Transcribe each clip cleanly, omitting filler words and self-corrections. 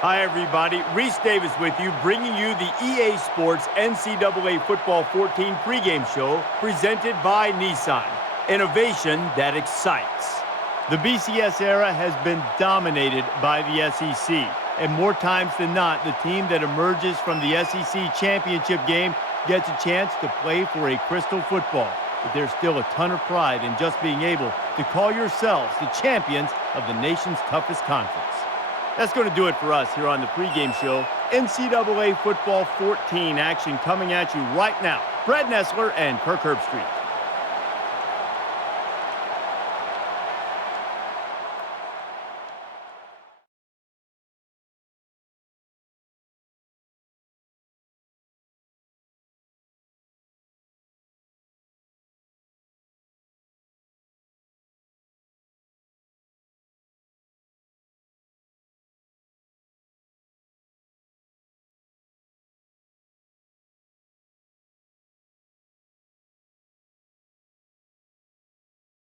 Hi, everybody. Reese Davis with you, bringing you the EA Sports NCAA Football 14 pregame show presented by Nissan. Innovation that excites. The BCS era has been dominated by the SEC, and more times than not, the team that emerges from the SEC championship game gets a chance to play for a Crystal football. But there's still a ton of pride in just being able to call yourselves the champions of the nation's toughest conference. That's going to do it for us here on the pregame show. NCAA Football 14 action coming at you right now. Brad Nessler and Kirk Herbstreit.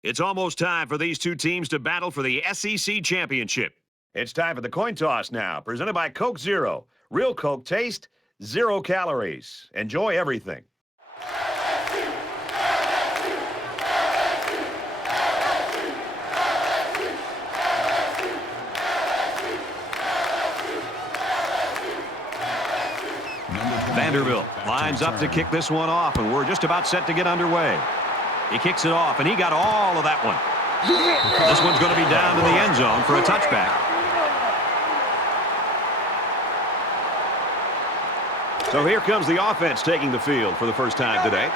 It's almost time for these two teams to battle for the SEC championship. It's time for the coin toss now, presented by Coke Zero. Real Coke taste, 0 calories. Enjoy everything. Vanderbilt lines up to kick this one off, and we're just about set to get underway. He kicks it off, and he got all of that one. This one's going to be down to the end zone for a touchback. So here comes the offense taking the field for the first time today.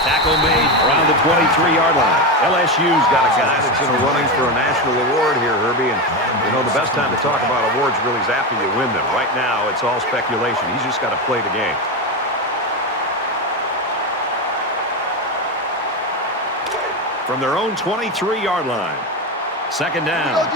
Tackle made around the 23-yard line. LSU's got a guy that's in a running for a national award here, Herbie. And, you know, the best time to talk about awards really is after you win them. Right now, it's all speculation. He's just got to play the game. From their own 23-yard line. Second down.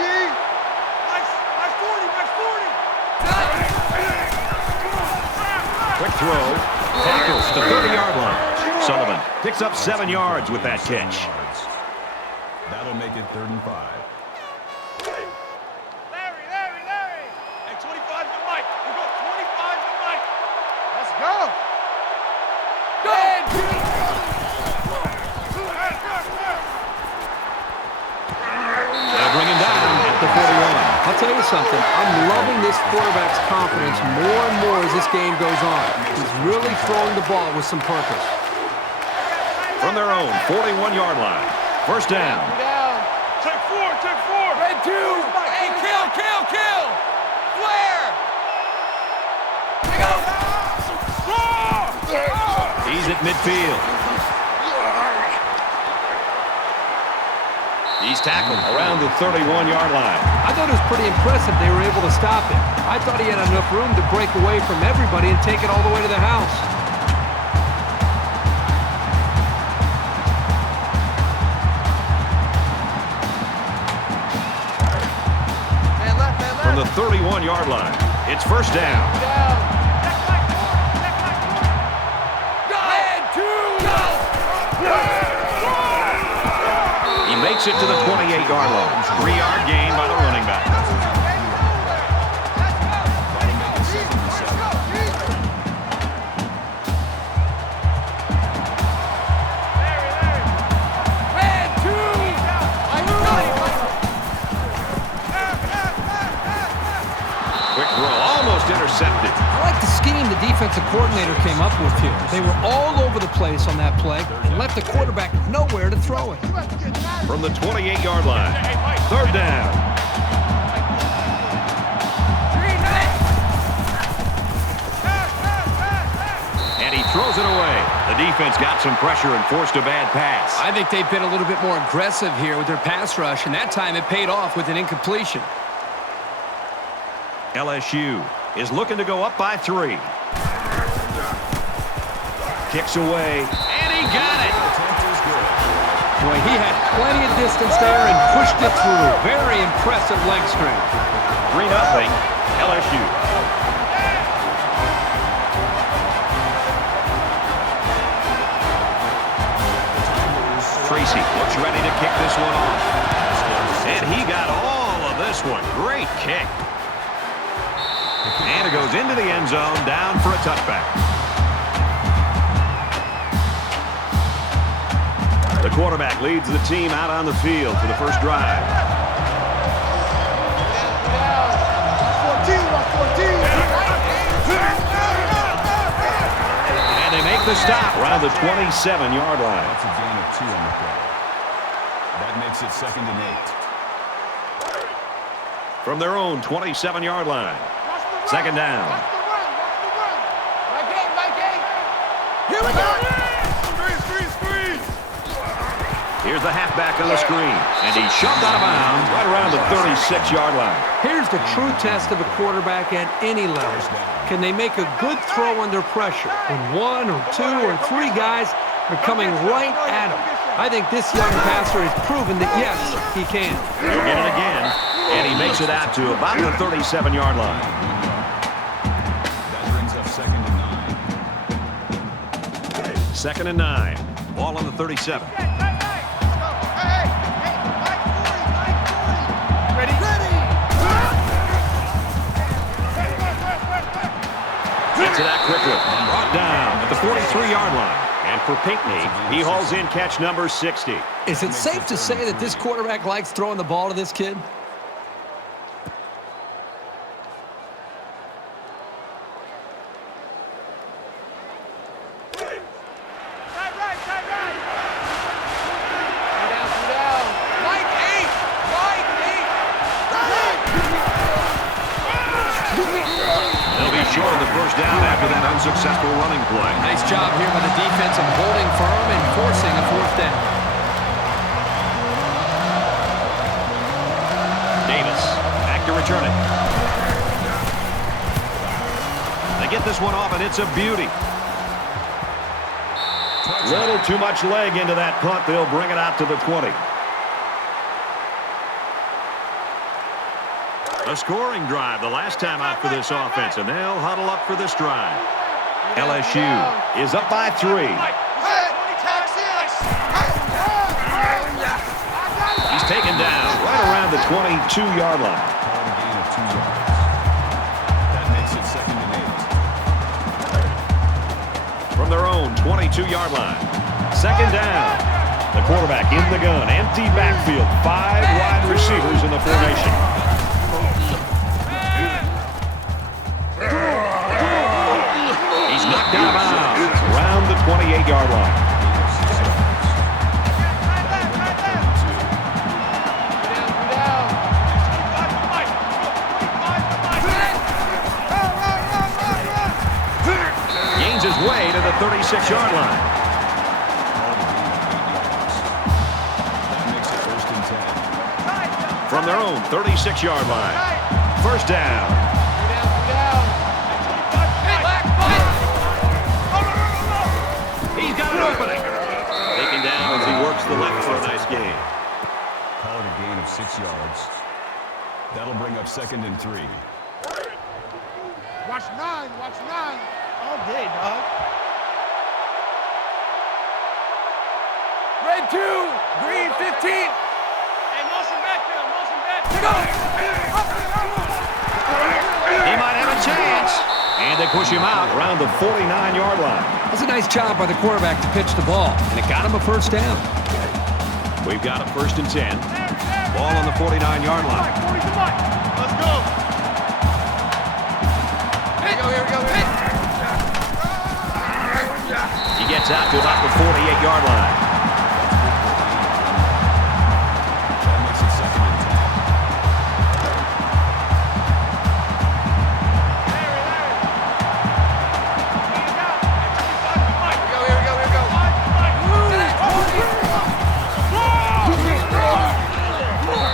Quick throw. Tackles to the 30-yard line. Sullivan picks up 7 yards with that catch. That'll make it 3rd and 5. Larry. Hey, 25 to the mic. We go 25 to the mic. Let's go. Go. They'll bring him down at the 41. I'll tell you something. I'm loving this quarterback's confidence more and more as this game goes on. He's really throwing the ball with some purpose. From their own 41-yard line. First down. Take four. Red 2. Hey, kill. Flare. Go. He's at midfield. He's tackled around the 31-yard line. I thought it was pretty impressive they were able to stop him. I thought he had enough room to break away from everybody and take it all the way to the house. From the 31-yard line, it's first down. He makes it to the 28-yard line. 3-yard gain by the running back. Intercepted. I like the scheme the defensive coordinator came up with here. They were all over the place on that play and left the quarterback nowhere to throw it. From the 28-yard line, third down. And he throws it away. The defense got some pressure and forced a bad pass. I think they've been a little bit more aggressive here with their pass rush, and that time it paid off with an incompletion. LSU is looking to go up by 3. Kicks away, and he got it. Boy, he had plenty of distance there and pushed it through. Very impressive leg strength. 3-0, LSU. Tracy looks ready to kick this one off. And he got all of this one. Great kick. And it goes into the end zone, down for a touchback. The quarterback leads the team out on the field for the first drive. And they make the stop around the 27-yard line. That's a gain of 2 on the play. That makes it 2nd and 8. From their own 27-yard line. 2nd down. Here we go. Here's the halfback on the screen. And he shoved out of bounds right around the 36-yard line. Here's the true test of a quarterback at any level. Can they make a good throw under pressure when 1 or 2 or 3 guys are coming right at him? I think this young passer has proven that, yes, he can. He'll get it again. And he makes it out to about the 37-yard line. That brings up 2nd and 9. 2nd and 9. Ball on the 37. Gets it out quickly. Brought down at the 43-yard line. And for Pinckney, he hauls in catch number 60. Is it safe to say that this quarterback likes throwing the ball to this kid? Short of the first down after that unsuccessful running play. Nice job here by the defense of holding firm and forcing a 4th down. Davis back to return it. They get this one off, and it's a beauty. Little too much leg into that punt. They'll bring it out to the 20. A scoring drive the last time out for this offense, and they'll huddle up for this drive. LSU is up by 3. He's taken down right around the 22-yard line. Called a gain of 2 yards. That makes it 2nd and 8. From their own 22-yard line. 2nd down. The quarterback in the gun. Empty backfield. 5 wide receivers in the formation. He's knocked out of bounds around the 28-yard line. Gains his way to the 36-yard line. That makes it 1st and 10. From their own 36-yard line. 1st down. He's got an opening. Taken down as he works the left for a nice gain. Call it a gain of 6 yards. That'll bring up 2nd and 3. Watch 9. Watch 9. All day, dog. Red 2. Green 15. Hey, motion back there. Motion back. Go. He might have a chance. And they push him out around the 49-yard line. That's a nice job by the quarterback to pitch the ball, and it got him a 1st down. We've got a 1st and 10. Ball on the 49-yard line. Let's go. Here we go. Here we go. He gets out to about the 48-yard line. That makes it 2nd and 10.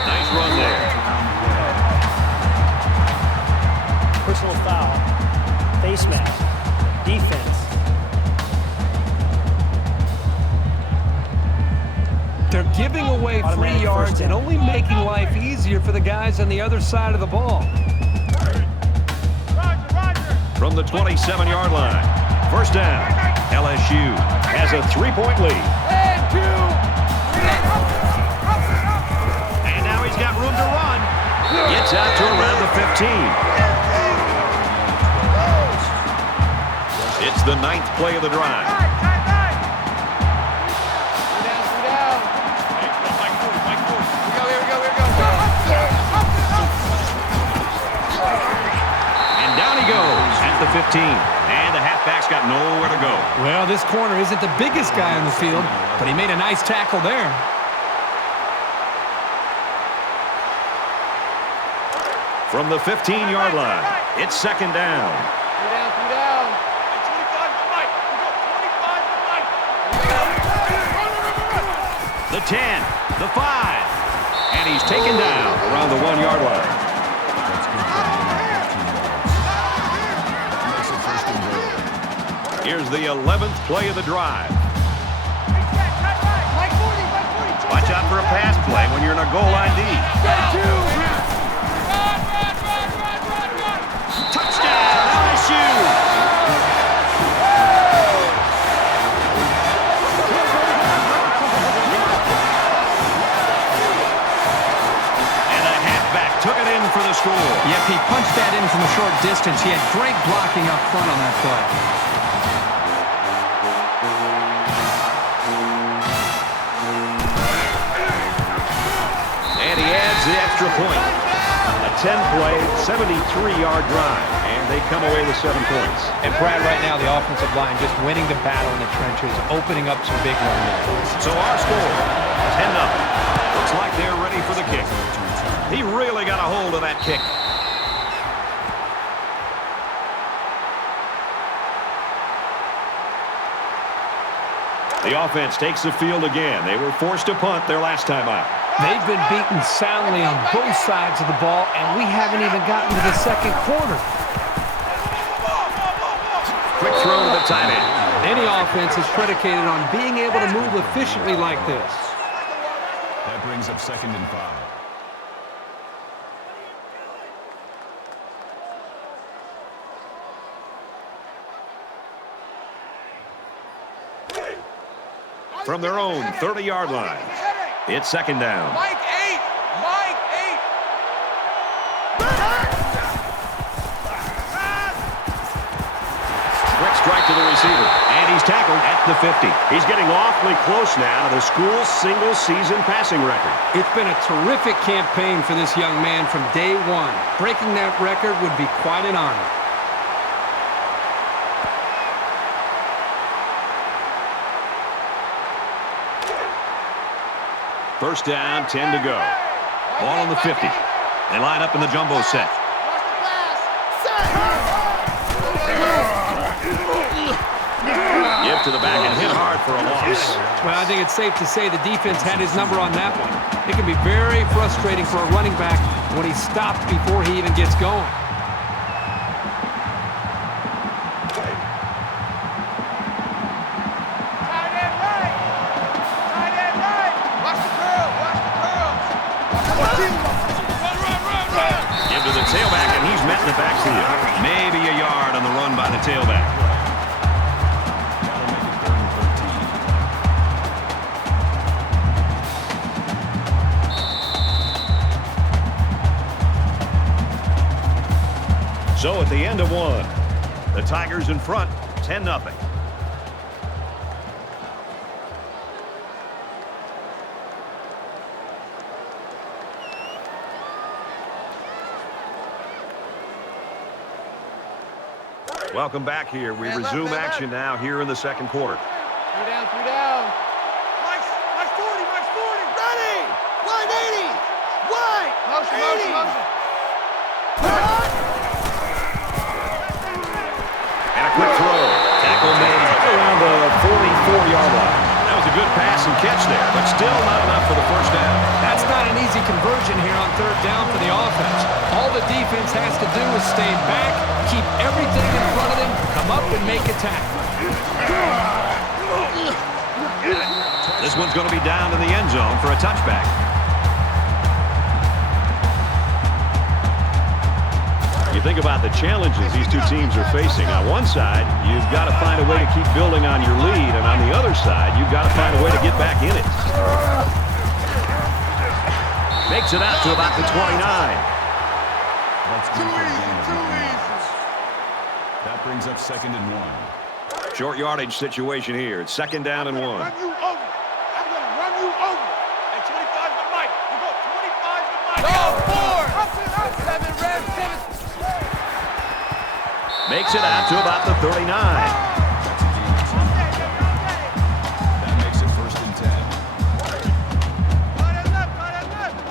Nice run there. Personal foul, face mask, defense. They're giving away 3 yards and only making life easier for the guys on the other side of the ball. From the 27-yard line. 1st down. LSU has a 3-point lead. Gets out to around the 15. It's the 9th play of the drive. And down he goes at the 15. And the halfback's got nowhere to go. Well, this corner isn't the biggest guy on the field, but he made a nice tackle there. From the 15-yard line, it's second down. The 10, the 5, and he's taken down around the 1-yard line. Here's the 11th play of the drive. Watch out for a pass play when you're in a goal line D. Touchdown, LSU! And the halfback took it in for the score. Yep, he punched that in from a short distance. He had great blocking up front on that play. And he adds the extra point. A 10-play, 73-yard drive. And they come away with 7 points. And Brad, right now, the offensive line just winning the battle in the trenches, opening up some big runs. So our score, 10-0. Looks like they're ready for the kick. He really got a hold of that kick. The offense takes the field again. They were forced to punt their last time out. They've been beaten soundly on both sides of the ball, and we haven't even gotten to the second quarter. Quick throw to the tight end. Any offense is predicated on being able to move efficiently like this. That brings up 2nd and 5. From their own 30-yard line, it's second down. Mike 8! Mike 8! Quick strike to the receiver, and he's tackled at the 50. He's getting awfully close now to the school's single-season passing record. It's been a terrific campaign for this young man from day one. Breaking that record would be quite an honor. First down, 10 to go. Ball on the 50. They line up in the jumbo set. Give to the back and hit hard for a loss. Well, I think it's safe to say the defense had his number on that one. It can be very frustrating for a running back when he's stopped before he even gets going. Give to the tailback, and he's met in the backfield. Maybe a yard on the run by the tailback. So at the end of one, the Tigers in front, 10-0. Welcome back here. We resume action now here in the second quarter. 3 down, 3 down. Mike's 40, Mike's 40. Ready! Wide 80! Wide! Motion, 80. Motion. And a quick throw. Tackle made around the 44-yard line. That was a good pass and catch there, but still not enough for the first down. That's not an easy conversion here on third down for the offense. All the defense has to do is stay back, keep everything in front of them, come up and make a tackle. This one's going to be down in the end zone for a touchback. You think about the challenges these two teams are facing. On one side, you've got to find a way to keep building on your lead, and on the other side, you've got to find a way to get back in it. Makes it out to about the 29. That's good Too for a easy, gain of too 9 easy. yards. That brings up 2nd and 1. Short yardage situation here. It's 2nd down and 1. Run you over. I'm going to run you over. Hey, 25 to Mike. We go 25 to Mike. Go, 4. 7, red, 7. Makes it out to about the 39. That's a gain of 10 on the play. That makes it 1st and 10. Cut it left, cut it left.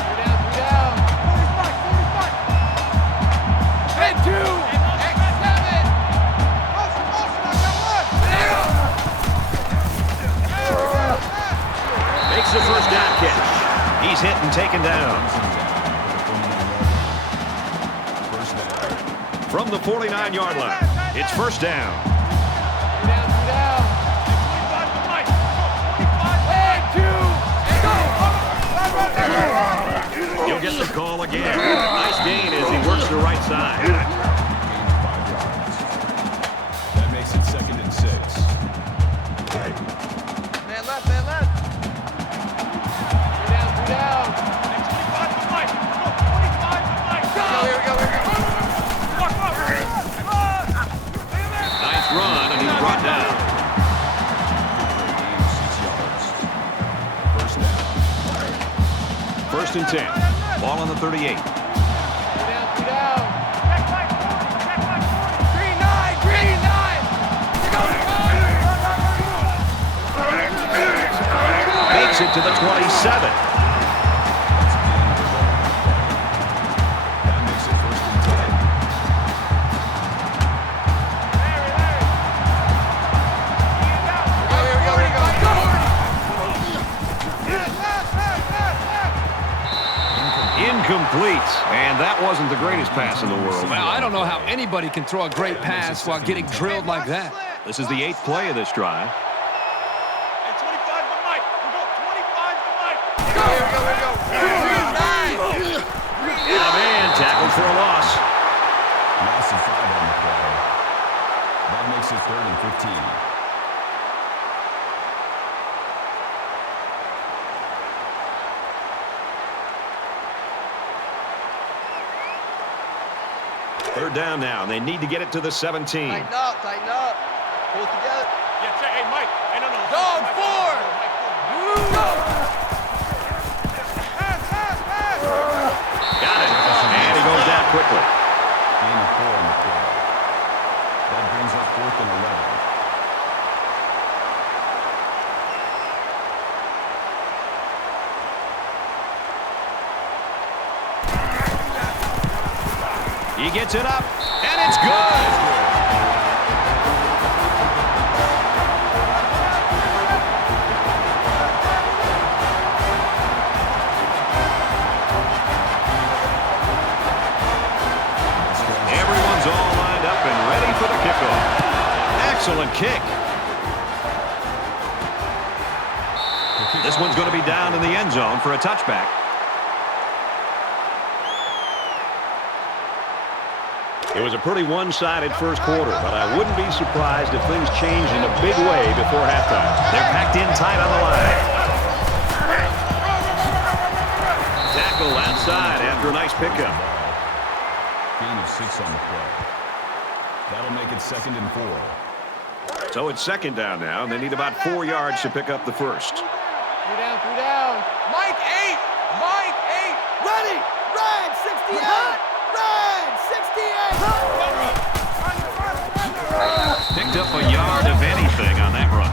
3 down. 45. Head 2. X7. Motion, I got 1. Makes the 1st down catch. He's hit and taken down. From the 49-yard line, it's 1st down. 3 down. 25 to Mike. 25. Head 2. Go. He'll get the call again. Nice gain as he works the right side. Gain of 5 yards. That makes it 2nd and 6. Man left, man left. 3 down. Hey, 25 to Mike. Go, 25 to Mike. Go. Here we go. Walk. Nice run, and he's brought down. Gain of 6 yards. 1st down. 1st and 10. Ball on the 38. 3 down. Check Mike 40. Green 9. Makes it to the 27. That makes it 1st and 10. Incomplete. And that wasn't the greatest pass in the world. Well, I don't know how anybody can throw a great pass while getting drilled like that. This is the 8th play of this drive. Hey, 25 to Mike. We go 25 to Mike. And a man tackled for a loss. Loss of 5 on the play. That makes it 3rd and 15. Third down now, and they need to get it to the 17. Tighten up. Pull it together. Yeah, check. Hey, Mike. Hey, no. Dog, Mike, 4. Pass. Got it. And he goes down quickly. Gain of 4 on the play. That brings up 4th and 11. He gets it up, and it's good. Everyone's all lined up and ready for the kickoff. Excellent kick. This one's going to be down in the end zone for a touchback. It was a pretty one-sided first quarter, but I wouldn't be surprised if things changed in a big way before halftime. They're packed in tight on the line. Tackle outside after a nice pickup. Gain of 6 on the play. That'll make it 2nd and 4. So it's 2nd down now, and they need about 4 yards to pick up the first. 3 down. Mike 8. Ready. Red 68. Red 68. Picked up a yard of anything on that run.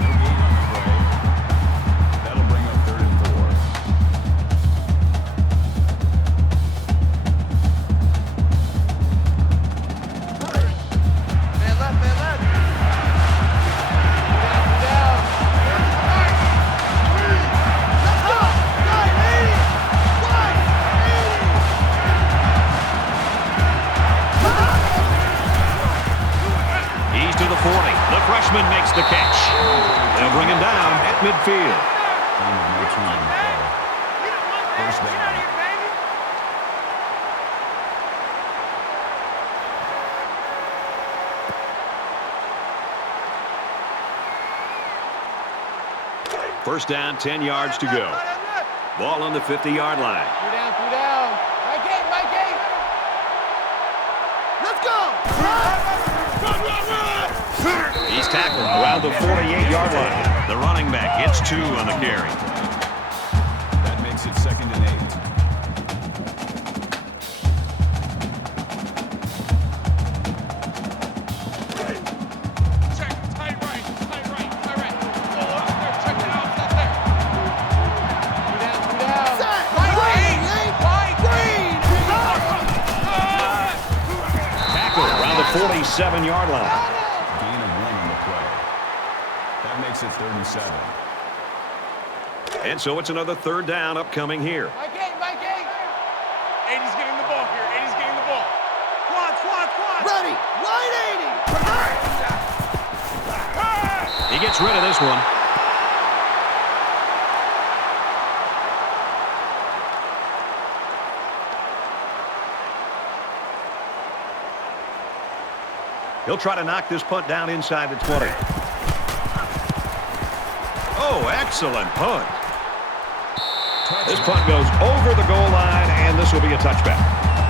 No gain on the play. That'll bring up 3rd and 4. Man left. He's to the 40. The freshman makes the catch. They'll bring him down at midfield. Gain of 19 on the play. 1st down. First down, 10 yards to go. Ball on the 50-yard line. 3 down. Let's go! He's tackled around the 48-yard line. The running back gets 2 on the carry. That makes it 2nd and 8. Tackle around the 47-yard line. Gain of 1 on the play. That makes it 3rd and 7. And so it's another 3rd down upcoming here. Mike 8, Mike 8. 80's getting the ball here. 80's getting the ball. Quad. Ready, wide 80. He gets rid of this one. He'll try to knock this punt down inside the 20. Oh, excellent punt. This punt goes over the goal line, and this will be a touchback.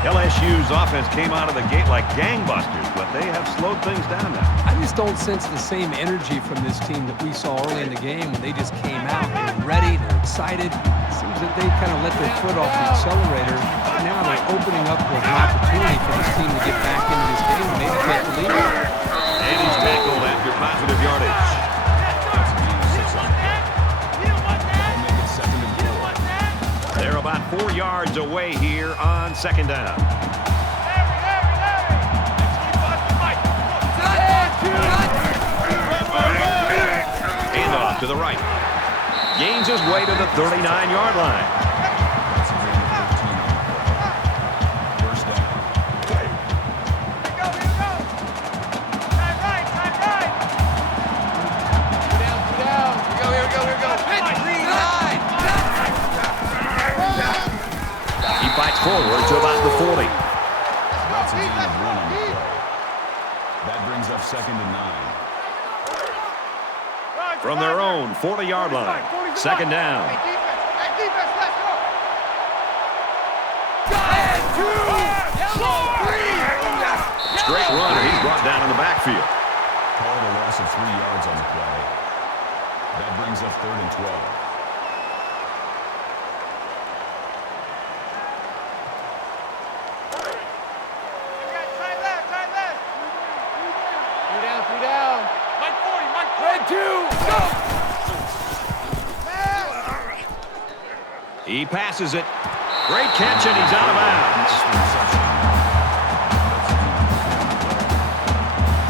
LSU's offense came out of the gate like gangbusters, but they have slowed things down now. I just don't sense the same energy from this team that we saw early in the game when they just came out. They're ready. They're excited. It seems that they kind of let their foot off the accelerator. Now they're opening up with an opportunity for this team to get back into this game and maybe take the lead. And he's tackled after positive yardage. That's a gain of 6 on the play. That'll make it 2nd and 4. They're about 4 yards away here on 2nd down. Hand off to the right. Gains his way to the 39-yard line. That's a gain of 13 on the play. 1st down. Here we go. Pitch, 3-9. He fights forward to about the 40. That's a gain of 1 on the play. That brings up 2nd and 9. From their own 40-yard line. 2nd down. Hey, defense, let's go. Straight runner. He's brought down in the backfield. Call it a loss of 3 yards on the play. That brings up 3rd and 12. Three down. Mike 40. Go. He passes it. Great catch, and he's out of bounds.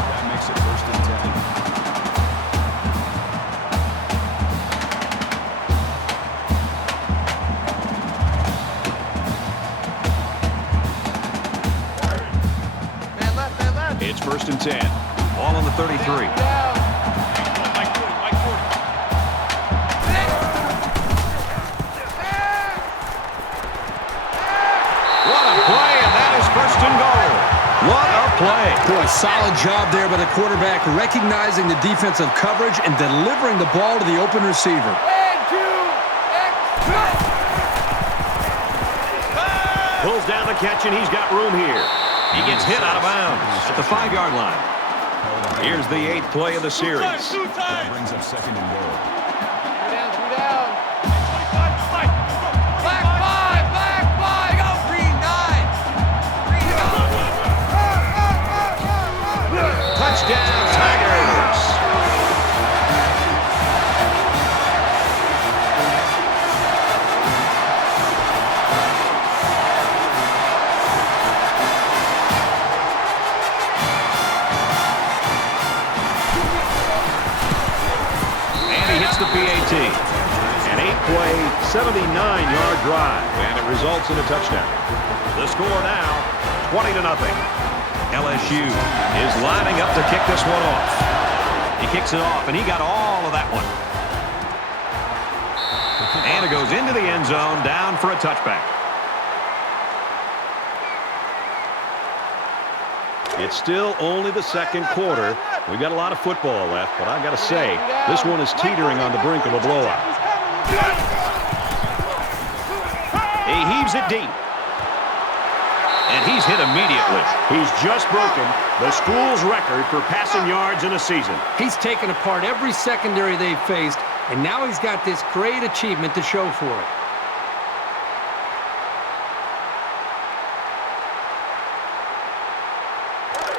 That makes it 1st and 10. Man left. It's 1st and 10. Ball on the 33. Mike 40. What a play, and that is 1st and goal. What a play. Boy, solid job there by the quarterback, recognizing the defensive coverage and delivering the ball to the open receiver. Pulls down the catch, and he's got room here. He gets hit out of bounds at the 5-yard line. Here's the 8th play of the series. That brings up 2nd and goal. Three down. Black 5. Go, green 9. Touchdown, Tigers. The PAT. An 8-play, 79-yard drive, and it results in a touchdown. The score now, 20-0. LSU is lining up to kick this one off. He kicks it off, and he got all of that one. And it goes into the end zone, down for a touchback. It's still only the 2nd quarter. We've got a lot of football left, but I've got to say, this one is teetering on the brink of a blowout. He heaves it deep. And he's hit immediately. He's just broken the school's record for passing yards in a season. He's taken apart every secondary they've faced, and now he's got this great achievement to show for it.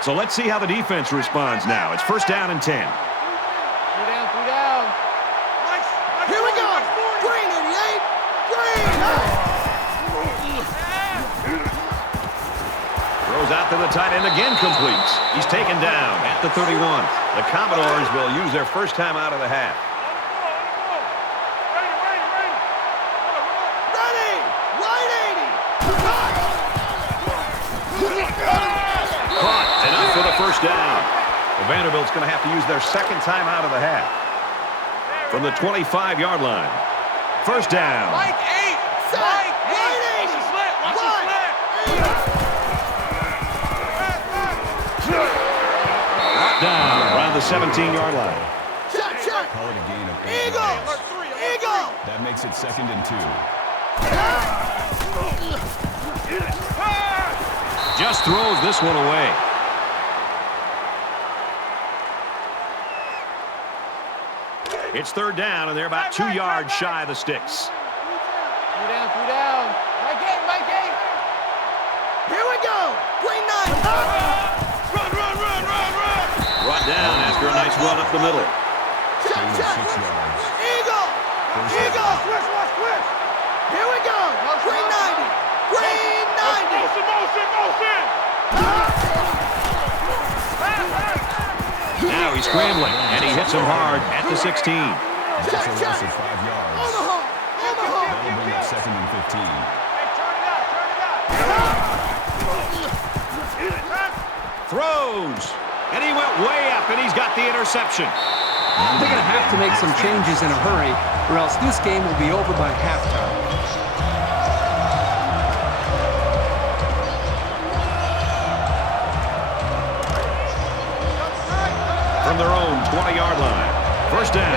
So let's see how the defense responds now. It's first down and 10. 3 down, 3 down. Here we go. Green 88. Green. Throws out to the tight end again, completes. He's taken down at the 31. The Commodores will use their first time out of the half. Ready. Right 80. Caught. Enough for the first down. Well, Vanderbilt's going to have to use their second time out of the half. From the 25-yard line. First down. Mike 8. Mike 8. Watch the slant. Watch the slant. Brought down around the 17-yard line. Check. Call it a gain of 8 Eagle. yards. Eagle. That makes it second and 2. Just throws this one away. It's third down, and they're about 2 yards shy of the sticks. 3 down, 3 down. Mike 8, Mike 8. Here we go. Green 9. Run. Brought down after a nice run up the middle. Gain of 6 yards. Eagle. Eagle. Switch. Here we go. Green 90. Green 90. Motion. Now he's scrambling, and he hits him hard at the 16. That's a loss of 5 yards. Omaha. That'll bring up second and 15. Throws, and he went way up, and he's got the interception. They're going to have to make some changes in a hurry, or else this game will be over by halftime. From their own 20-yard line. First down.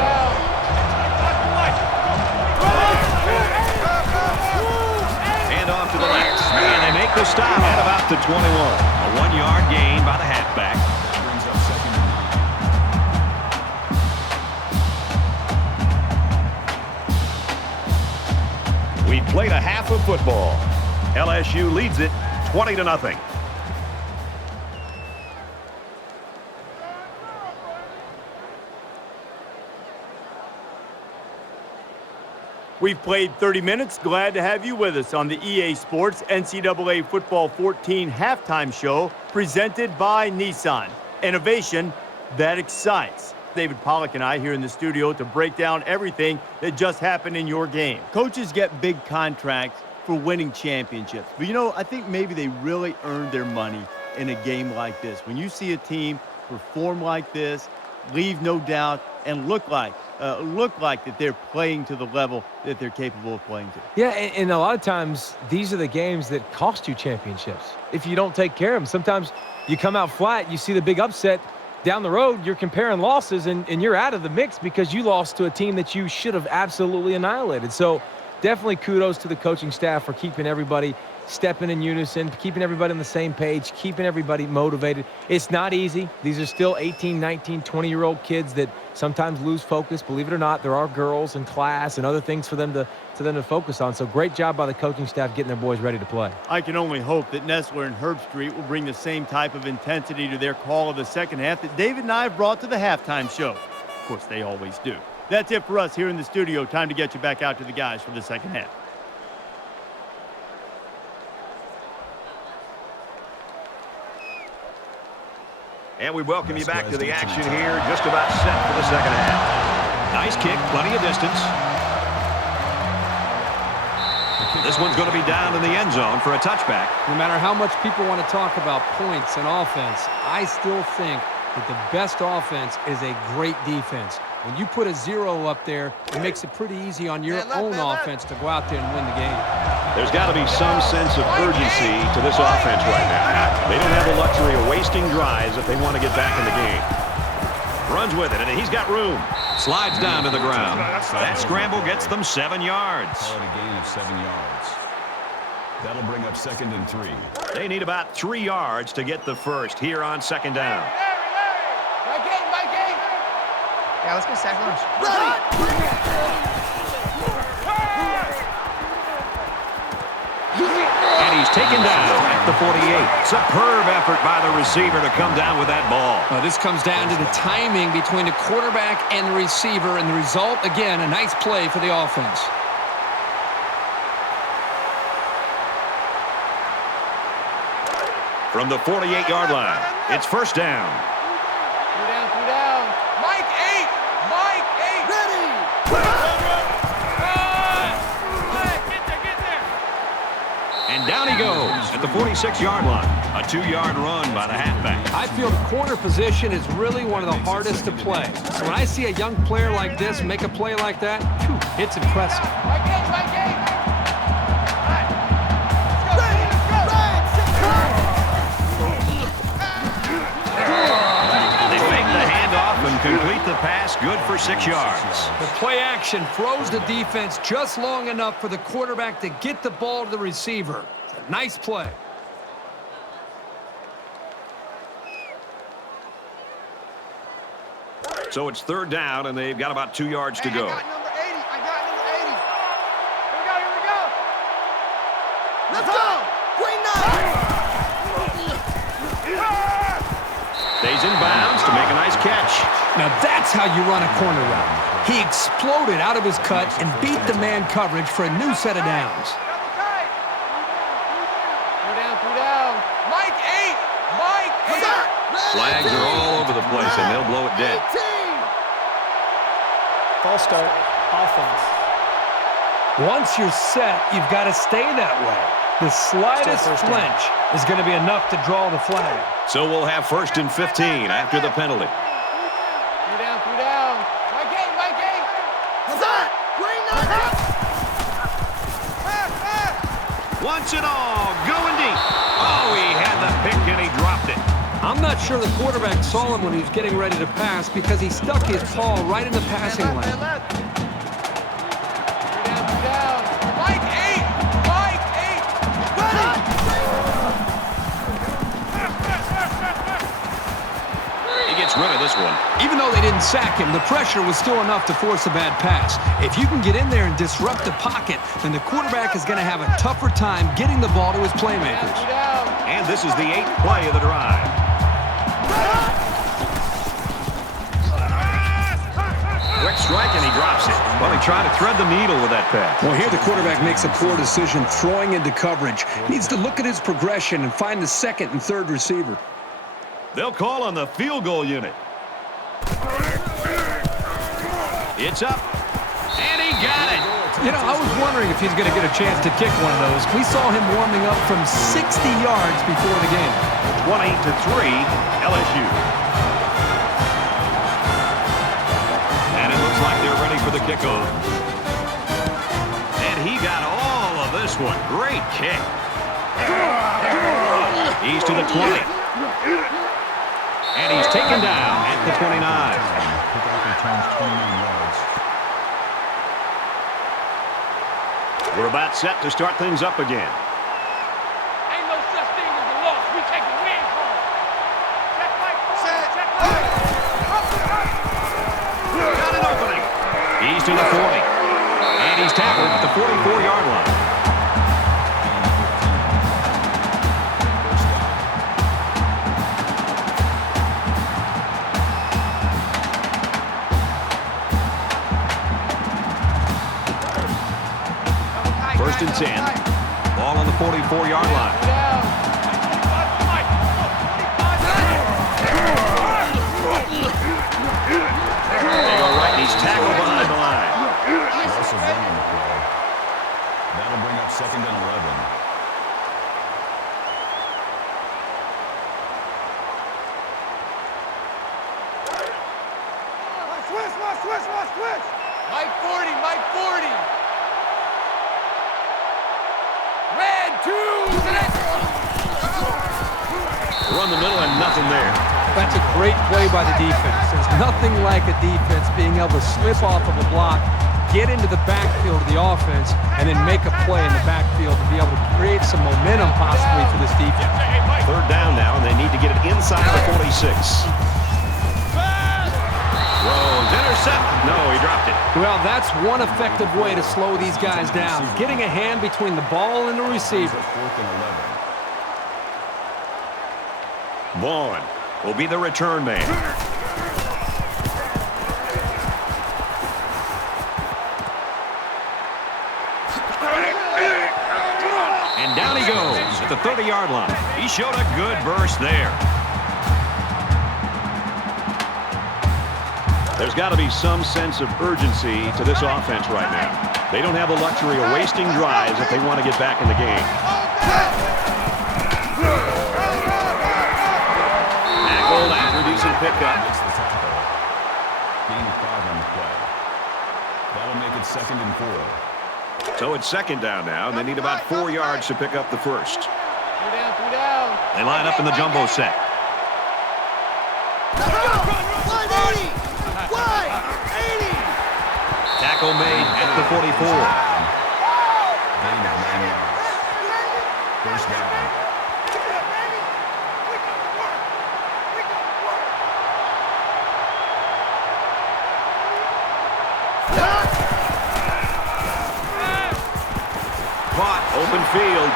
And off to the left. And they make the stop at about the 21. A 1-yard gain by the halfback. That brings up second and 9. We've played a half of football. LSU leads it 20-0. We've played 30 minutes. Glad to have you with us on the EA Sports NCAA Football 14 halftime show presented by Nissan. Innovation that excites. David Pollack and I here in the studio to break down everything that just happened in your game. Coaches get big contracts for winning championships. But, you know, I think maybe they really earned their money in a game like this. When you see a team perform like this, leave no doubt, and look like that they're playing to the level that they're capable of playing to. Yeah, and a lot of times, these are the games that cost you championships if you don't take care of them. Sometimes you come out flat, you see the big upset. Down the road, you're comparing losses, and you're out of the mix because you lost to a team that you should have absolutely annihilated. So definitely kudos to the coaching staff for keeping everybody stepping in unison, keeping everybody on the same page, keeping everybody motivated. It's not easy. These are still 18, 19, 20-year-old kids that sometimes lose focus. Believe it or not, there are girls in class and other things for them to focus on. So great job by the coaching staff getting their boys ready to play. I can only hope that Nessler and Herb Street will bring the same type of intensity to their call of the second half that David and I have brought to the halftime show. Of course, they always do. That's it for us here in the studio. Time to get you back out to the guys for the second half. And we welcome you back to the action here, just about set for the second half. Nice kick, plenty of distance. This one's going to be down in the end zone for a touchback. No matter how much people want to talk about points and offense, I still think that the best offense is a great defense. When you put a 0 up there, it makes it pretty easy on your own offense to go out there and win the game. There's got to be some sense of urgency to this offense right now. They don't have the luxury of wasting drives if they want to get back in the game. Runs with it, and he's got room. Slides down to the ground. That scramble gets them 7 yards. Call it a gain of 7 yards. That'll bring up 2nd and 3. They need about 3 yards to get the first here on 2nd down. Yeah, let's go sack lunch. And he's taken down at the 48. Superb effort by the receiver to come down with that ball. This comes down to the timing between the quarterback and the receiver, and the result, again, a nice play for the offense. From the 48-yard line, it's 1st down. 3 down. Mike 8. Mike 8. Ready. Get there. And down he goes at the 46-yard line. A 2-yard run by the halfback. I feel the corner position is really one of the hardest to play. So when I see a young player like this make a play like that, it's impressive. Mike 8. Mike 8. And complete the pass, good for 6 yards. The play action throws the defense just long enough for the quarterback to get the ball to the receiver. It's a nice play. So it's 3rd down, and they've got about 2 yards to go. I got number 80. Here we go. Let's go. Green 9. Stays in bounds to make a nice catch. Now that's how you run a corner route. He exploded out of his cut and beat the man coverage for a new set of downs. 3 down. Mike 8. Mike 8. Flags are all over the place, and they'll blow it dead. False start. Offense. Once you're set, you've got to stay that way. The slightest flinch is going to be enough to draw the flag. So we'll have 1st and 15 after the penalty. 3 down. Mike 8. Mike 8. Hazard. Green 9. Wants it all. Going deep. Oh, he had the pick, and he dropped it. I'm not sure the quarterback saw him when he was getting ready to pass because he stuck his paw right in the passing lane. 3 down. Mike 8. Mike 8. He gets rid of this one. Even though they didn't sack him, the pressure was still enough to force a bad pass. If you can get in there and disrupt the pocket, then the quarterback is going to have a tougher time getting the ball to his playmakers. And this is the 8th play of the drive. Quick strike, and he drops it. Well, he tried to thread the needle with that pass. Well, here the quarterback makes a poor decision throwing into coverage. Needs to look at his progression and find the 2nd and 3rd receiver. They'll call on the field goal unit. It's up, and he got it. You know, I was wondering if he's going to get a chance to kick one of those. We saw him warming up from 60 yards before the game. 20-3, LSU. And it looks like they're ready for the kickoff. And he got all of this one. Great kick. He's to the 20. And he's taken down at the 29. Kickoff returns 29 yards. We're about set to start things up again. Ain't no such thing as a loss. We take a win home. Check Mike. Check Mike. Got an opening. He's to the 40. And he's tackled at the 44-yard line. First and 10. Ball on the 44-yard line. They go right, and he's tackled behind the line. Loss of 1 on the play. That'll bring up 2nd and 11. Switch. Mike 40. Mike 40. Red 2. Run the middle and nothing there. That's a great play by the defense. There's nothing like a defense being able to slip off of a block, get into the backfield of the offense, and then make a play in the backfield to be able to create some inside the 46. Throws, intercept. No, he dropped it. Well, that's one effective way to slow these guys down, getting a hand between the ball and the receiver. 4th and 11. Vaughn will be the return man. And down he goes at the 30-yard line. He showed a good burst there. There's got to be some sense of urgency to this offense right now. They don't have the luxury of wasting drives if they want to get back in the game. Tackled after a decent pickup. Gain of 5 on the play. That'll make it 2nd and 4. So it's 2nd down now, and they need about 4 yards to pick up the first. 2 down. They line up in the jumbo set. Tackle made at the 44. Gain of 9 yards. First down. Caught, open field.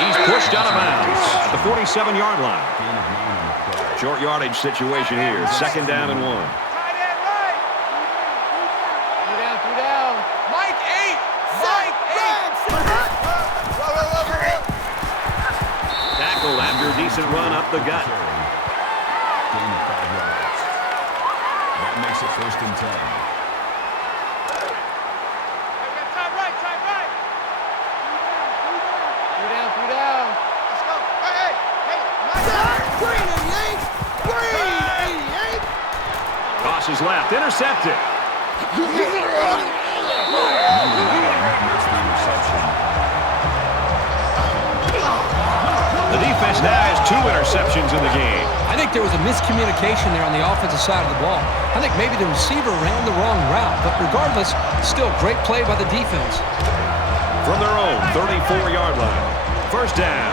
He's pushed out of bounds at the 47-yard line. Gain of 9 on the play. Short yardage situation here. 2nd down and 1. Tackled after a decent run up the gut. Gain of 5 yards. That makes it 1st and 10. Tosses left, intercepted. The defense now has 2 interceptions in the game. I think there was a miscommunication there on the offensive side of the ball. I think maybe the receiver ran the wrong route, but regardless, still great play by the defense. From their own 34-yard line. First down.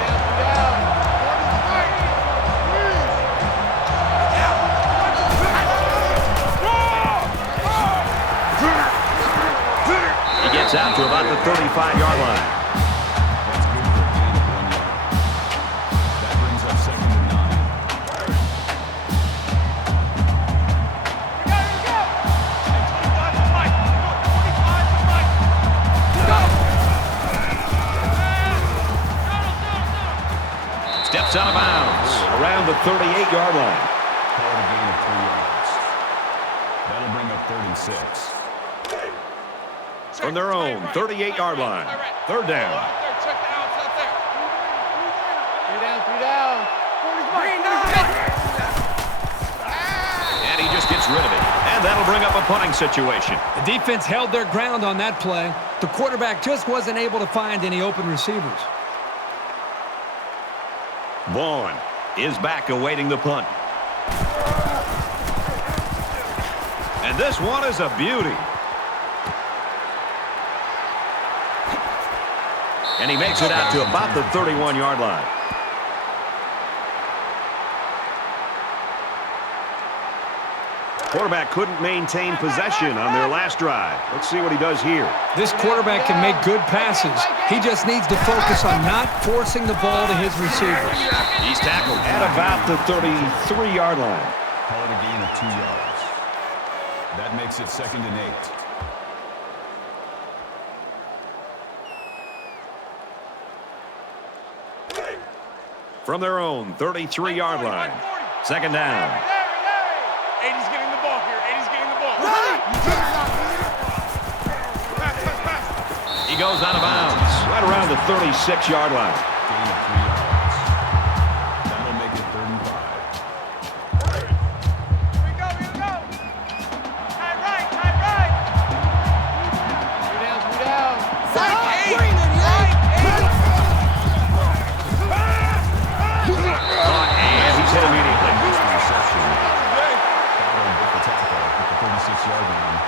He gets out to about the 35-yard line. That's good for a gain of 1 yard. That brings up 2nd and 9. Steps out of bounds around the 38-yard line. Call it a gain of 3 yards. That'll bring up 3rd and 6. From their own 38-yard line. 3rd down. Check the outs out there. 3 down. And he just gets rid of it. And that'll bring up a punting situation. The defense held their ground on that play. The quarterback just wasn't able to find any open receivers. Vaughn is back awaiting the punt. And this one is a beauty. And he makes it out to about the 31-yard line. Quarterback couldn't maintain possession on their last drive. Let's see what he does here. This quarterback can make good passes. He just needs to focus on not forcing the ball to his receivers. He's tackled at about the 33-yard line. Call it a gain of 2 yards. That makes it 2nd and 8. From their own 33-yard line. 2nd down. 80's getting the ball here. 80's getting the ball. He goes out of bounds right around the 36-yard line. Gain of 3 yards. That'll make it 3rd and 5. Here we go. Tight right. 3 down. And he's hit immediately. Followed with the tackle at the 36-yard line.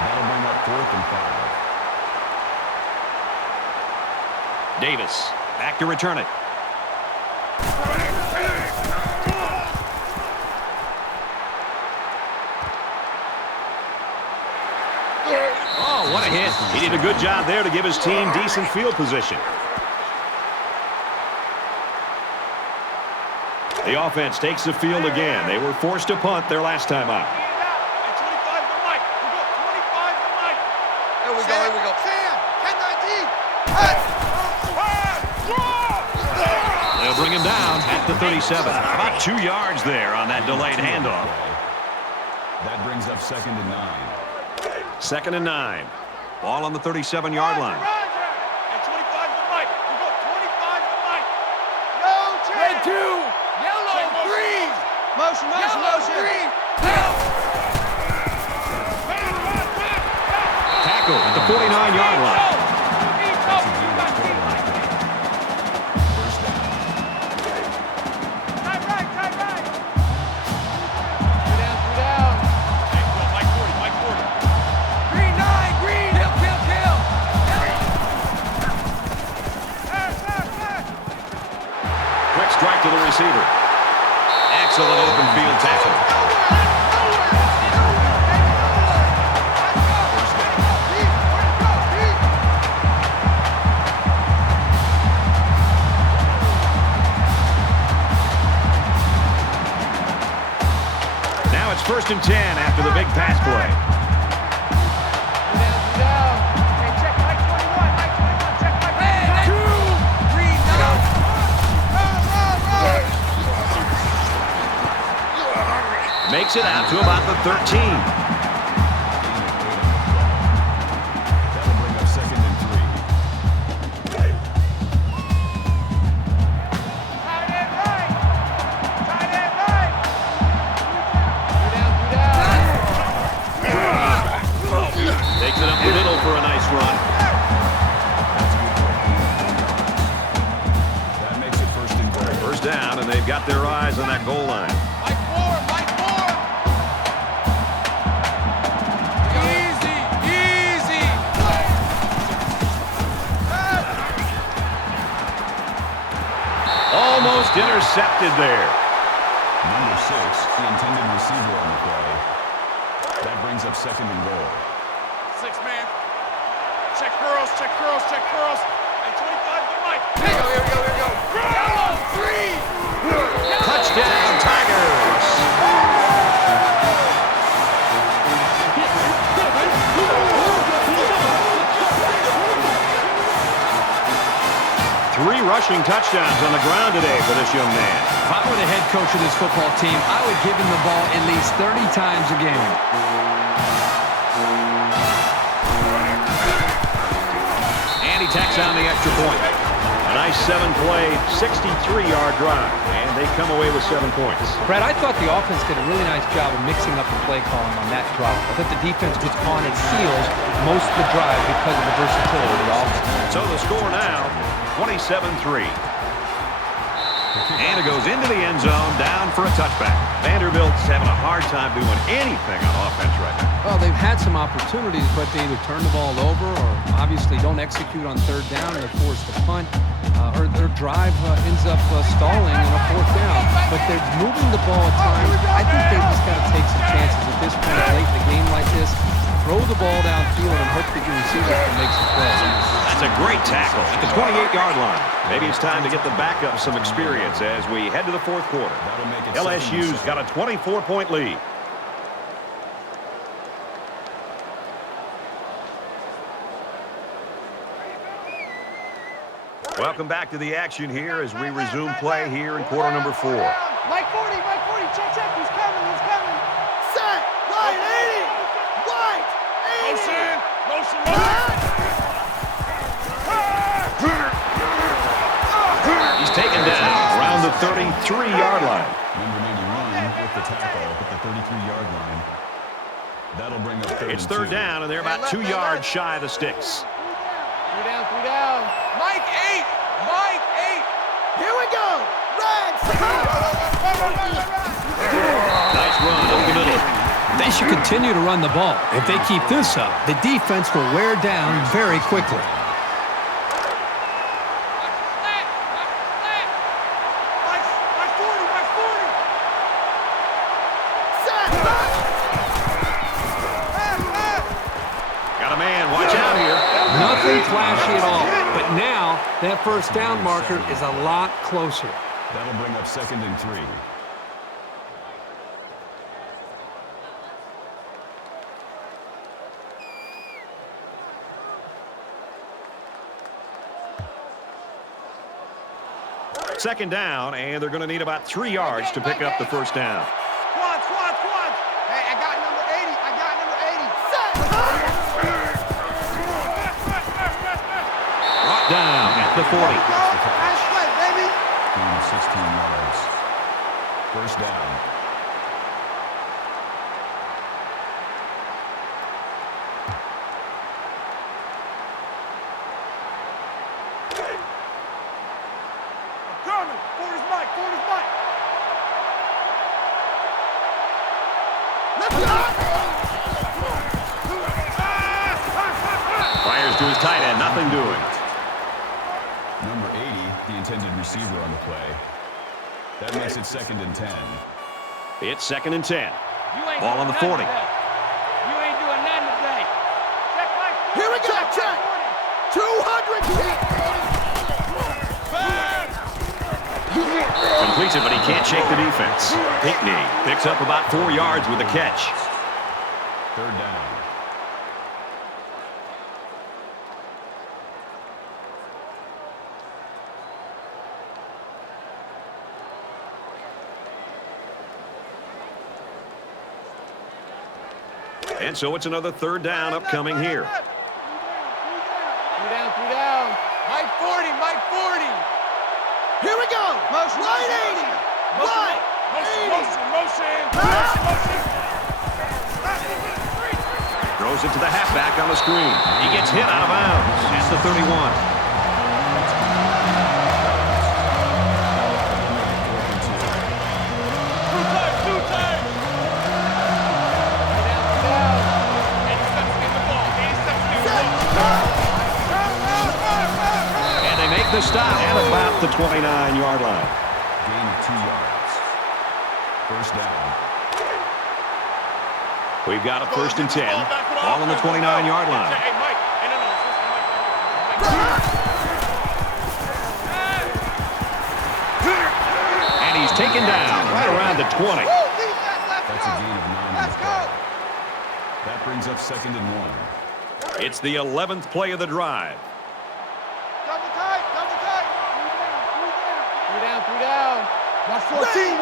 That'll bring up 4th and 5. Davis back to return it. He did a good job there to give his team decent field position. The offense takes the field again. They were forced to punt their last time out. Hey, 25 to Mike. We go 25 to Mike. Here we go, here we go. Sam, 10-19. They'll bring him down at the 37. About 2 yards there on that delayed handoff. That brings up 2nd and 9. 2nd and 9. Ball on the 37-yard line. Hey, 25 to Mike. We go 25 to Mike. No chance. Red 2, yellow 3. Motion, motion, Yellow motion. 3. Help. Tackle at the 49-yard line. Strike to the receiver. Excellent open field tackle. Now it's 1st and 10 after the big pass play. Makes it out to about the 13. That'll bring up 2nd and 3. Tight end right. Tight end right. Takes it up the middle for a nice run. That makes it 1st and goal. First down, and they've got their eyes on that goal line. Almost intercepted there. Number 6, the intended receiver on the play. That brings up 2nd and goal. 6 man. Check curls, check curls, check curls. Hey, 25 to Mike. Here we go, here we go. Yellow 3. Touchdown, Tigers. Three rushing touchdowns on the ground today for this young man. If I were the head coach of this football team, I would give him the ball at least 30 times a game. And he tacks on the extra point. A nice 7-play, 63-yard drive. And they come away with 7 points. Brad, I thought the offense did a really nice job of mixing up the play calling on that drive. I thought the defense was on its heels most of the drive because of the versatility of the offense. So the score now, 27-3. And it goes into the end zone, down for a touchback. Vanderbilt's having a hard time doing anything on offense right now. Well, they've had some opportunities, but they either turn the ball over or obviously don't execute on 3rd down and they're forced to punt. Or their drive ends up stalling on a 4th down. But they're moving the ball at times. I think they've just got to take some chances at this point late in the game like this. Throw the ball downfield and hope that your receivers can make some plays. That's a great tackle at the 28-yard line. Maybe it's time to get the backup some experience as we head to the 4th quarter. LSU's got a 24-point lead. Welcome back to the action here as we resume play here in quarter number 4. Mike 40, check, he's coming. Set, right, 80, white, 80. Motion. He's taken down around the 33-yard line. Number 91 with the tackle at the 33-yard line. That'll bring up 3rd It's and 3rd 2. down, and they're about 2 yards shy of the sticks. 3 down. Mike 8. Here we go. Reds. Nice run up the middle. They should continue to run the ball. If they keep this up, the defense will wear down very quickly. Got a man. Watch out here. That first down marker is a lot closer. That'll bring up 2nd and 3. Second down, and they're going to need about 3 yards to pick up the first down. Squad. Hey, I got number 80. Brought down at the 40. Nice play, baby. Gain of 16 yards. First down. Coming. Forward is Mike. Let's go. Fires to his tight end, nothing doing. Number 80, the intended receiver on the play. That makes it 2nd and 10. It's 2nd and 10. Ball on the 40. You ain't doing nothing today. Here we go. Check. 200. Completes it, but he can't shake the defense. Pinckney picks up about 4 yards with a catch. 3rd down. And so it's another 3rd down upcoming here. 3 down. Mike 40. Here we go. Motion. Right 80. Right. Motion. Throws it to the halfback on the screen. He gets hit out of bounds at the 31. The stop at about the 29-yard line. Gain of 2 yards. First down. We've got a 1st and 10. Ball on the 29-yard line. Hey, Mike. And he's taken down right around the 20. That's a gain of 9 on the play. That brings up 2nd and 1. It's the 11th play of the drive. Double tight. 3 down. Watch 14.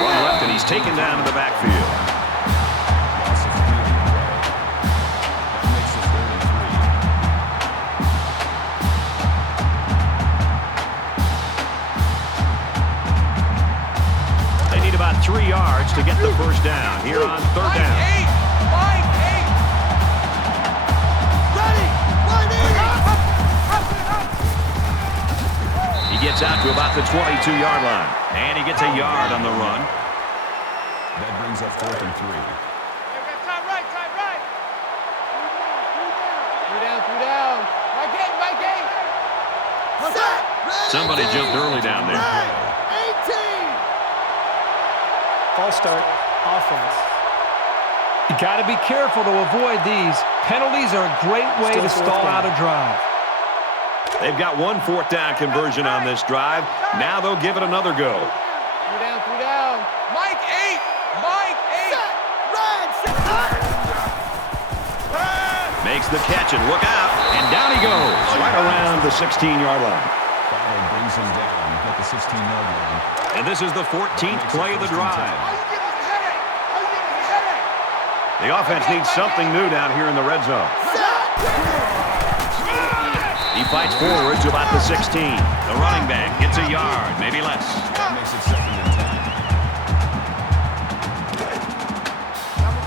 Run left, and he's taken down in the backfield. Loss of 3 on the play. That makes it 3rd and 3. They need about 3 yards to get the first down here on 3rd down. Mike 8. He gets out to about the 22-yard line, and he gets a yard on the run. That brings up 4th and 3. Time right. 3 down. Mike 8. Somebody jumped early down there. 18. False start. Offense. You got to be careful to avoid these. Penalties are a great way to stall out a drive. They've got 1 4th down conversion on this drive. Now they'll give it another go. 3 down. Mike 8. Makes the catch, and look out. And down he goes, right around the 16-yard line. Follow brings him down at the 16-yard line. And this is the 14th play of the drive. The offense needs something new down here in the red zone. He fights forward to about the 16. The running back gets a yard, maybe less. That makes it 2nd and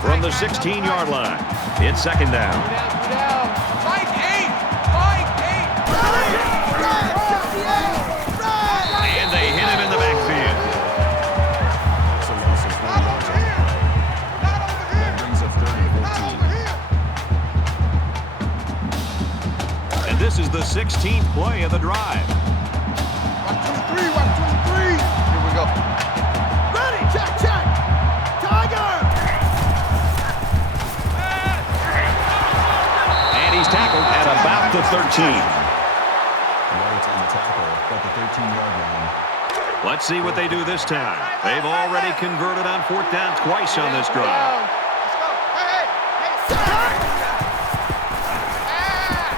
10. From the 16-yard line, it's 2nd down. 3 down. Mike 8. And they hit him in the backfield. That's a loss of 4 yards. That brings up 3rd and 14. And this is the 16th play of the drive. 123. Here we go. Ready. Check. Tiger. He's tackled at about the 13. Yards on the tackle, but the 13-yard line. Let's see what they do this time. They've already converted on 4th down twice on this drive. Let's go. Hey,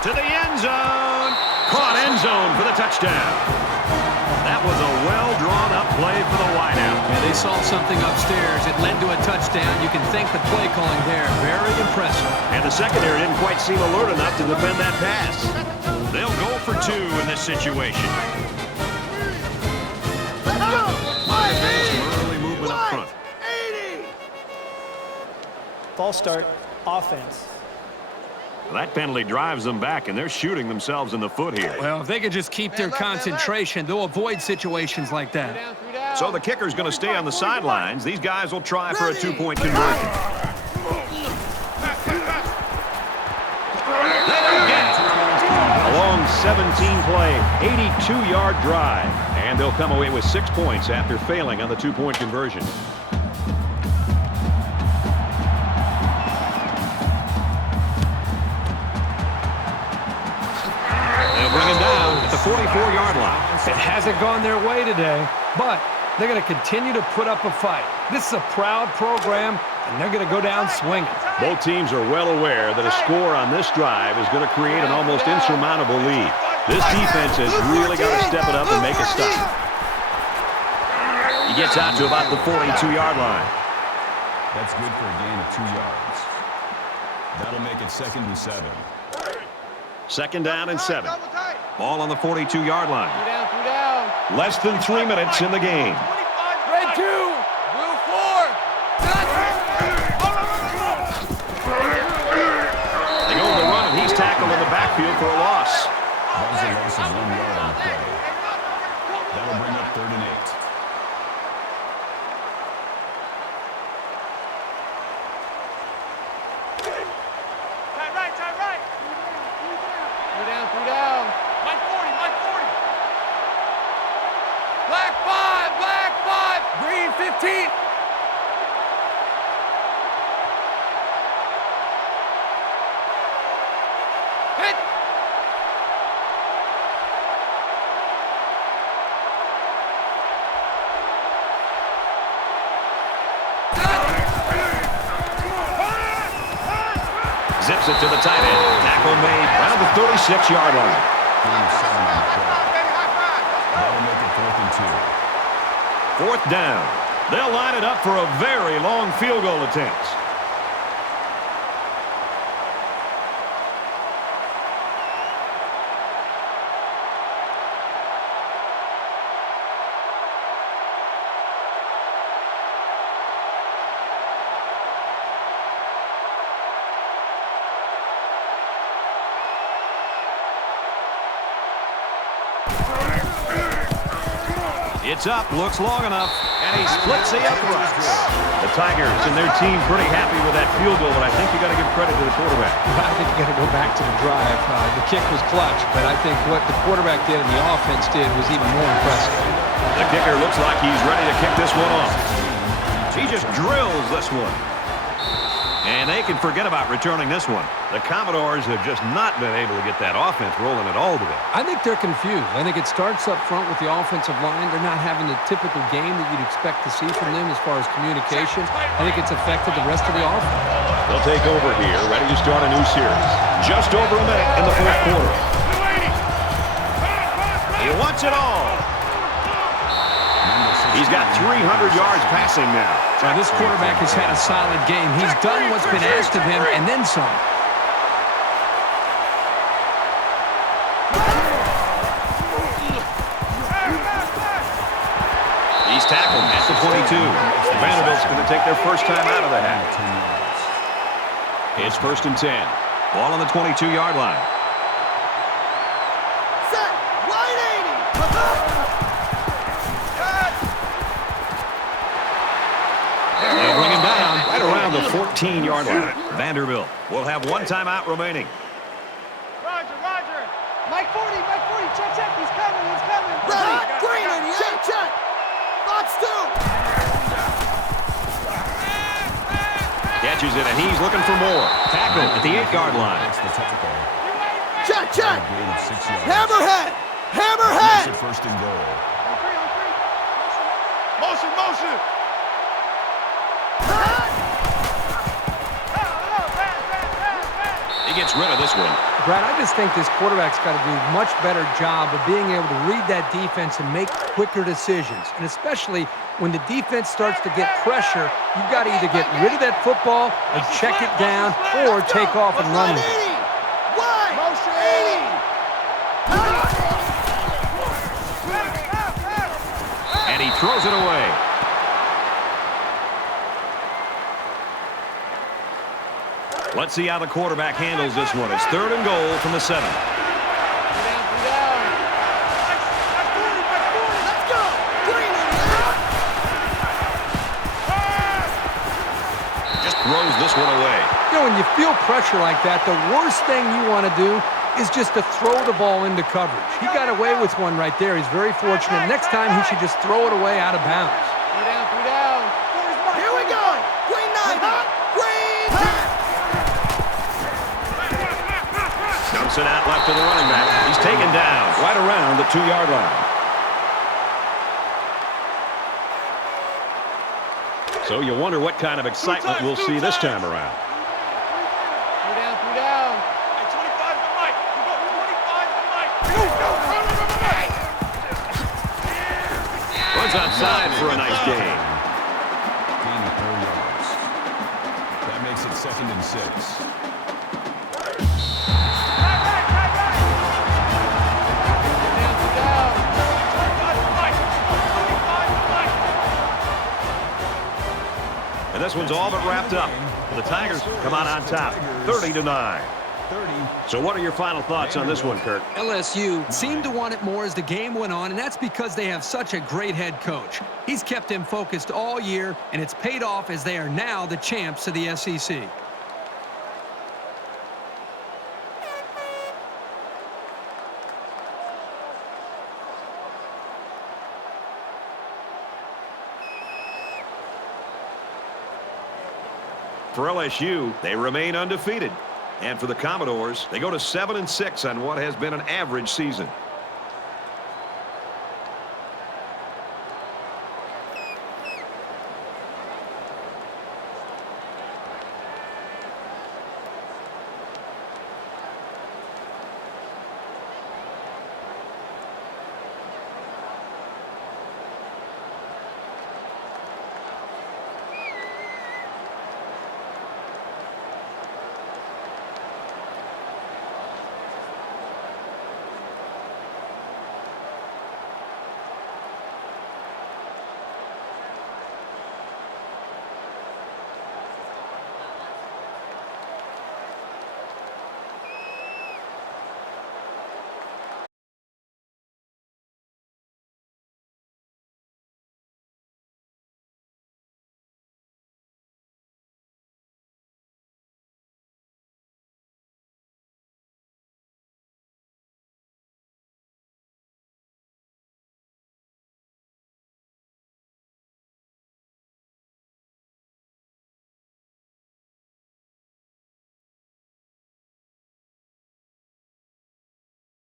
To the end zone. Caught end zone for the touchdown. That was a well-drawn-up play for the wideout. Yeah, they saw something upstairs. It led to a touchdown. You can thank the play calling there. Very impressive. And the secondary didn't quite seem alert enough to defend that pass. They'll go for 2 in this situation. Early movement up front. False start, offense. That penalty drives them back, and they're shooting themselves in the foot here. Well, if they could just keep their concentration, they'll avoid situations like that. So the kicker's going to stay on the sidelines. These guys will try for a 2-point conversion. They don't get it. A long 17-play, 82-yard drive. And they'll come away with 6 points after failing on the 2-point conversion. Bring him down at the 44-yard line. It hasn't gone their way today, but they're going to continue to put up a fight. This is a proud program, and they're going to go down swinging. Both teams are well aware that a score on this drive is going to create an almost insurmountable lead. This defense has really got to step it up and make a stop. He gets out to about the 42-yard line. That's good for a gain of 2 yards. That'll make it 2nd and 7. 2nd down and 7. Ball on the 42-yard line. 2 down. Less than 3 minutes in the game. Red 2. Blue 4. They go to the run, and he's tackled in the backfield for a loss. That was a loss of 1 yard on the play. That'll bring up 3rd and 8. Tight right. 3 down. Mike 40. Black 5. Green 15. Hit. Zips it to the tight end. Tackle made around the 36-yard line. That'll make it 4th and 2. 4th down. They'll line it up for a very long field goal attempt. It's up, looks long enough, and he splits the uprights. The Tigers and their team pretty happy with that field goal, but I think you got to give credit to the quarterback. I think you got to go back to the drive. The kick was clutch, but I think what the quarterback did and the offense did was even more impressive. The kicker looks like he's ready to kick this one off. He just drills this one. And they can forget about returning this one. The Commodores have just not been able to get that offense rolling at all today. I think they're confused. I think it starts up front with the offensive line. They're not having the typical game that you'd expect to see from them as far as communication. I think it's affected the rest of the offense. They'll take over here, ready to start a new series. Just over a minute in the 4th quarter. He wants it all. He's got 300 yards passing now. Now, this quarterback has had a solid game. He's done what's been asked of him and then some. He's tackled at the 22. Vanderbilt's going to take their first time out of the half. It's 1st and 10. Ball on the 22-yard line. Set. Wide 80. They'll bring him down right around the 14-yard line. Vanderbilt will have 1 timeout remaining. Roger. Mike 40. Check. He's coming. Ready. Green. Check. Box 2. Catches it, and he's looking for more. Tackle at the 8-yard line. That's the tackle. Check, check. A gain of 6 yards. Hammerhead. Makes Hammerhead. it first and goal. Motion, motion. He gets rid of this one. Brad, I just think this quarterback's got to do a much better job of being able to read that defense and make quicker decisions. And especially when the defense starts to get pressure, you've got to either get rid of that football or check it down or take off and run with it. And he throws it away. Let's see how the quarterback handles this one. It's 3rd and goal from the 7. Just throws this one away. You know, when you feel pressure like that, the worst thing you want to do is just to throw the ball into coverage. He got away with one right there. He's very fortunate. Next time, he should just throw it away out of bounds. Three down. Here we go. Green 9. Green 10. Dumps it out left to the running back. He's taken down right around the 2-yard line. So you wonder what kind of excitement we'll see this time around. Three down. Hey, 25 to Mike. We go 25 to Mike. Runs outside for a nice gain. Gain of 4 yards. That makes it 2nd and 6. And this one's all but wrapped up. The Tigers come out on top, 30-9. So what are your final thoughts on this one, Kirk? LSU seemed to want it more as the game went on, and that's because they have such a great head coach. He's kept him focused all year, and it's paid off as they are now the champs of the SEC. For LSU, they remain undefeated. And for the Commodores, they go to 7-6 on what has been an average season.